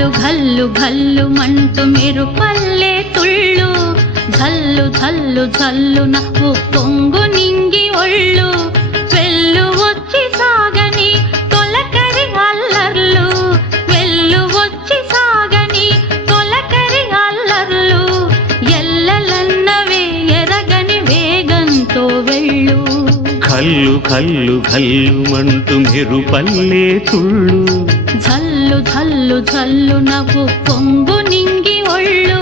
ఘల్లు ఘల్లు ఘల్లు మంటూ మెరుపల్లే తుళ్ళు ఝల్లు ఝల్లు ఝల్లున ఉప్పొంగు నింగి ఒళ్ళు వెళ్ళు వచ్చి సాగని తొలకరి అల్లర్లు వెళ్ళు వచ్చి సాగని తొలకరి అల్లర్లు ఎల్లలన్నవే ఎరగని వేగంతో వెళ్ళు కల్లు కల్లు కల్లు మంటూ మెరుపల్లే తుళ్ళు ఝల్లు ఝల్లు ఝల్లున ఉప్పొంగు నింగి ఒళ్ళు